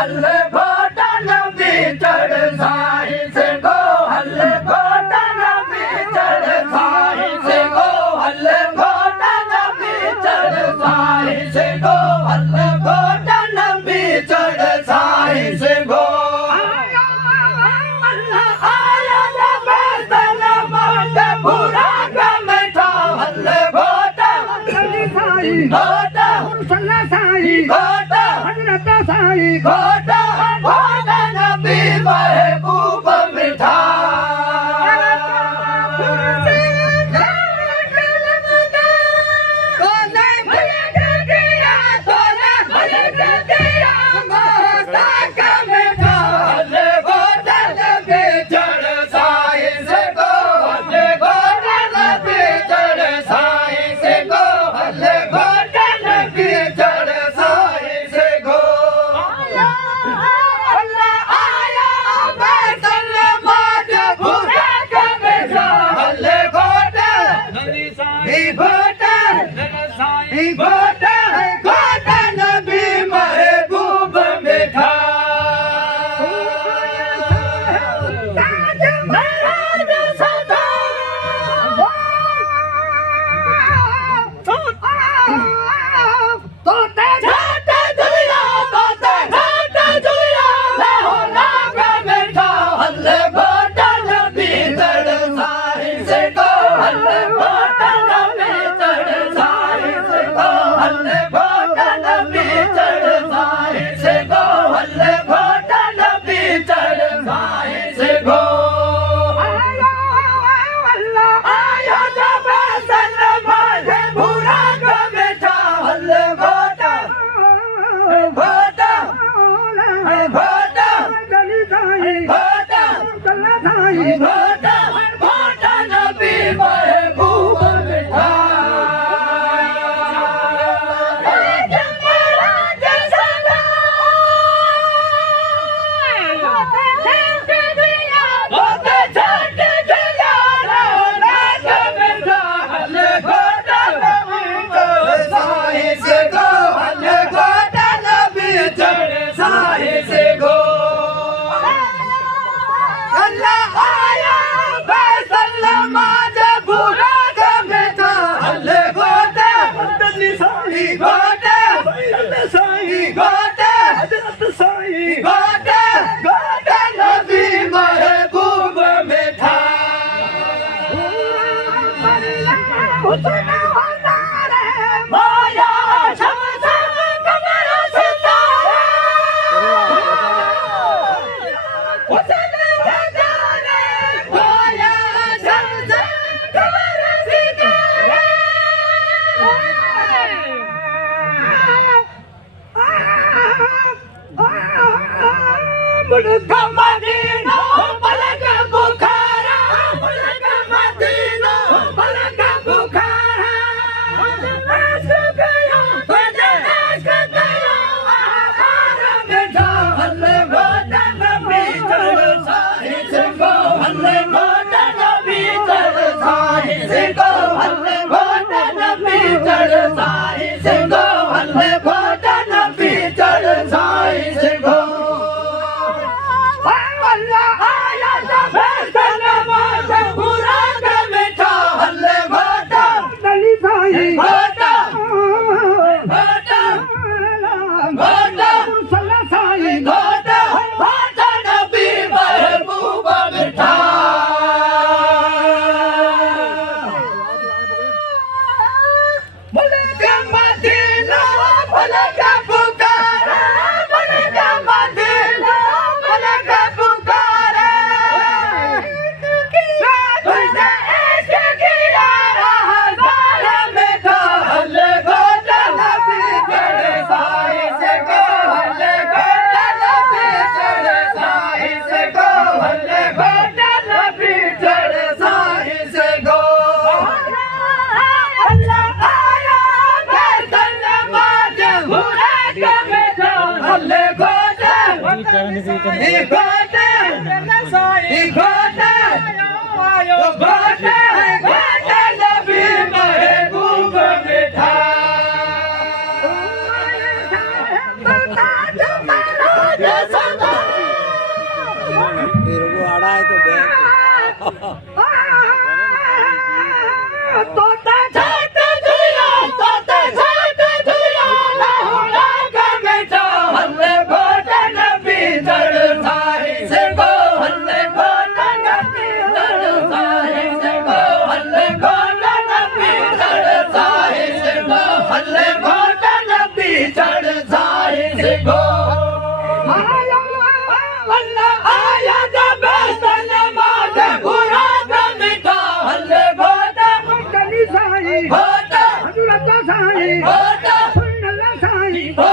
हल्ले घोटा नबी चढ़ साई से गो हल्ले घोटा नबी चढ़ साई से गो हल्ले घोटा नबी चढ़ साई से गो हल्ले घोटा नबी चढ़ साई से गो आया जब सलमान बुरा का बैठा हल्ले घोटा घोटा साई घोटा हजरत साई घोटा घोटा नबी महबूब मिठा घोटा नबी महबूब मिठा घोटा नबी महबूब मिठा घोटा नबी महबूब मिठा माया शम्स कमर सितारा हुस्न खजाने माया शम्स कमर सितारा मुल्क मदीना पलक बुखारा मुल्क मदीना पलक बुखारा इश्क गया तुझे इश्क गया आहार बैठा हल्ले घोटा नबी चढ़ साई से गो हल्ले घोटा नबी चढ़ साई से गो हल्ले घोटा नबी चढ़ साई से गो हल्ले घोटा नबी चढ़ साई से गो Yeah. तोता छाट दुनिया तोता छाट दुनिया लाहौला का बेटा हल्ले घोटन भीतर साहे से गो हल्ले घोटन भीतर साहे से गो हल्ले घोटन भीतर साहे से गो हल्ले घोटन भीतर साहे से गो आया जब सन माटे बुरा का बेटा हल्ले घोटा साई घोटा हजरत साई घोटा सुन्नत साई घोटा